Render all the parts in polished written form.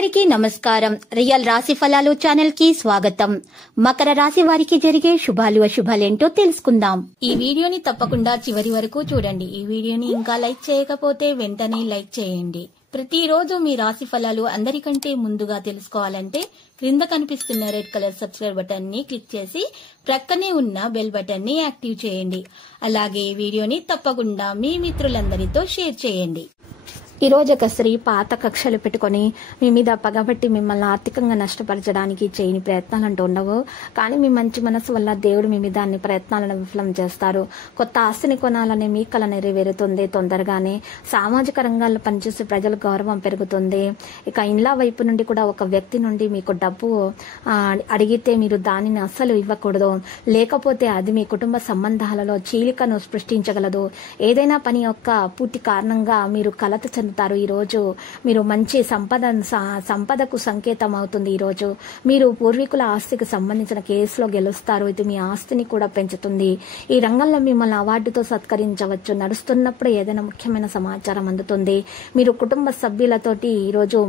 అందరికీ నమస్కారం. రియల్ రాశి ఫలాలు ఛానల్ కి స్వాగతం. మకర రాశి వారికి జరిగే శుభాలు అశుభాలేంటో తెలుసుకుందాం. ఈ వీడియోని తప్పకుండా చివరి వరకు చూడండి. ఈ వీడియోని ఇంకా లైక్ చేయకపోతే వెంటనే లైక్ చేయండి. ప్రతిరోజు మీ రాశి ఫలాలు అందరికంటే ముందుగా తెలుసుకోవాలంటే క్రింద కనిపిస్తున్న రెడ్ కలర్ సబ్స్క్రైబ్ బటన్ ని క్లిక్ చేసి ప్రక్కనే ఉన్న బెల్ బటన్ ని యాక్టివ్ చేయండి. అలాగే ఈ వీడియోని తప్పకుండా మీ మిత్రులందరితో షేర్ చేయండి. ఈ రోజు ఒక స్త్రీ పాత కక్షలు పెట్టుకుని మీ మీద పగబట్టి మిమ్మల్ని ఆర్థికంగా నష్టపరచడానికి చేయని ప్రయత్నాలు అంటూ ఉండవు. కానీ మీ మంచి మనసు వల్ల దేవుడు మీ మీద అన్ని ప్రయత్నాలను విఫలం చేస్తారు. కొత్త ఆస్తిని కొనాలనే మీ కల నెరవేరుతుంది. తొందరగానే సామాజిక రంగాల్లో పనిచేసే ప్రజల గౌరవం పెరుగుతుంది. ఇక ఇండ్ల వైపు నుండి కూడా ఒక వ్యక్తి నుండి మీకు డబ్బు అడిగితే మీరు దానిని అస్సలు ఇవ్వకూడదు. లేకపోతే అది మీ కుటుంబ సంబంధాలలో చీలికను సృష్టించగలదు. ఏదైనా పని యొక్క పూర్తి కారణంగా మీరు కలత చెందుతారు. ఈ రోజు మీరు మంచి సంపదకు సంకేతం అవుతుంది. ఈ రోజు మీరు పూర్వీకుల ఆస్తికి సంబంధించిన కేసులో గెలుస్తారు. ఇది మీ ఆస్తిని కూడా పెంచుతుంది. ఈ రంగంలో మిమ్మల్ని అవార్డుతో సత్కరించవచ్చు. నడుస్తున్నప్పుడు ఏదైనా ముఖ్యమైన సమాచారం అందుతుంది. మీరు కుటుంబ సభ్యులతోటి ఈరోజు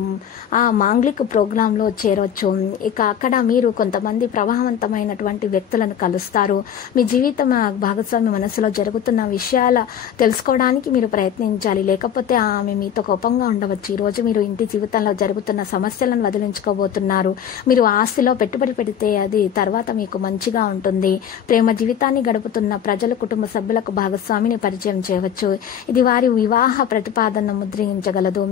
ఆ మాంగ్లిక్ ప్రోగ్రామ్ లో చేరవచ్చు. ఇక అక్కడ మీరు కొంతమంది ప్రభావవంతమైనటువంటి వ్యక్తులను కలుస్తారు. మీ జీవితం భాగస్వామి మనసులో జరుగుతున్న విషయాల తెలుసుకోవడానికి మీరు ప్రయత్నించాలి. లేకపోతే ఆమె మీతో కోపంగా ఉండవచ్చు. ఈ రోజు మీరు ఇంటి జీవితంలో జరుగుతున్న సమస్యలను వదిలించుకోబోతున్నారు. మీరు ఆస్తిలో పెట్టుబడి పెడితే అది తర్వాత మీకు మంచిగా ఉంటుంది. ప్రేమ జీవితాన్ని గడుపుతున్న ప్రజలు కుటుంబ సభ్యులకు భాగస్వామిని పరిచయం చేయవచ్చు. ఇది వారి వివాహ ప్రతిపాదనను ముద్రించగలదు.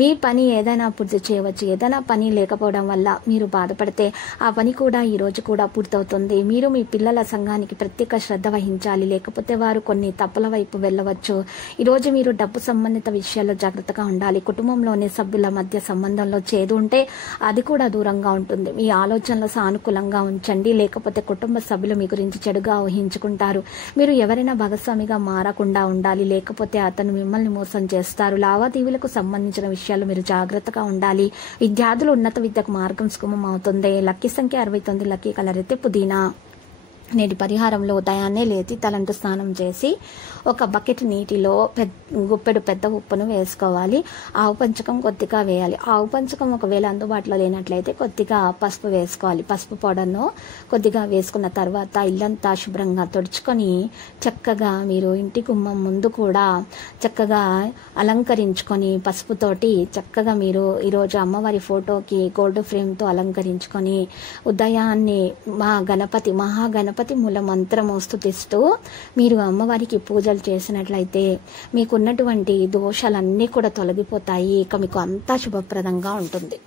మీ పని ఏదైనా పూర్తి చేయవచ్చు. ఏదైనా పని లేకపోవడం వల్ల మీరు బాధపడితే ఆ పని కూడా ఈ రోజు కూడా పూర్తవుతుంది. మీరు మీ పిల్లల సంఘానికి ప్రత్యేక శ్రద్ధ వహించాలి. లేకపోతే వారు కొన్ని తప్పుల వైపు వెళ్ళవచ్చు. ఈ రోజు మీరు డబ్బు సంబంధిత విషయాల్లో జాగ్రత్తగా ఉండాలి. కుటుంబంలోని సభ్యుల మధ్య సంబంధంలో చేదు ఉంటే అది కూడా దూరంగా ఉంటుంది. మీ ఆలోచనలు సానుకూలంగా ఉంచండి. లేకపోతే కుటుంబ సభ్యులు మీ గురించి చెడుగా ఊహించుకుంటారు. మీరు ఎవరైనా భాగస్వామిగా మారకుండా ఉండాలి. లేకపోతే అతను మిమ్మల్ని మోసం చేస్తారు. లావాదేవీలకు సంబంధించిన విషయాలు మీరు జాగ్రత్తగా ఉండాలి. విద్యార్థులు ఉన్నత విద్యకు మార్గం సుగమం అవుతుంది. లక్కీ సంఖ్య 69. లక్కీ కలర్ అయితే పుదీనా. నేటి పరిహారంలో ఉదయాన్నే లేచి తలంటు స్నానం చేసి ఒక బకెట్ నీటిలో గుప్పెడు పెద్ద ఉప్పును వేసుకోవాలి. ఆవు పంచకం కొద్దిగా వేయాలి. ఆవు పంచకం ఒకవేళ అందుబాటులో లేనట్లయితే కొద్దిగా పసుపు వేసుకోవాలి. పసుపు పౌడర్ను కొద్దిగా వేసుకున్న తర్వాత ఇల్లంతా శుభ్రంగా తుడుచుకొని చక్కగా మీరు ఇంటి గుమ్మం ముందు కూడా చక్కగా అలంకరించుకొని పసుపుతోటి చక్కగా మీరు ఈరోజు అమ్మవారి ఫోటోకి గోల్డ్ ఫ్రేమ్తో అలంకరించుకొని ఉదయాన్నే మహాగణపతి మూల మంత్రము స్తుతిస్తూ మీరు అమ్మవారికి పూజలు చేసినట్లయితే మీకున్నటువంటి దోషాలన్నీ కూడా తొలగిపోతాయి. ఇక మీకు అంతా శుభప్రదంగా ఉంటుంది.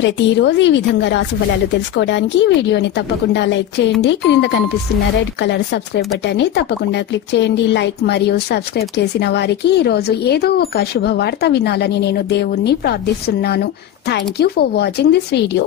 ప్రతిరోజు ఈ విధంగా రాశి ఫలాలు తెలుసుకోవడానికి వీడియోని తప్పకుండా లైక్ చేయండి. క్రింద కనిపిస్తున్న రెడ్ కలర్ సబ్స్క్రైబ్ బటన్ ని తప్పకుండా క్లిక్ చేయండి. లైక్ మరియు సబ్స్క్రైబ్ చేసిన వారికి ఈ రోజు ఏదో ఒక శుభవార్త వినాలని నేను దేవుణ్ణి ప్రార్థిస్తున్నాను. Thank you for watching this video.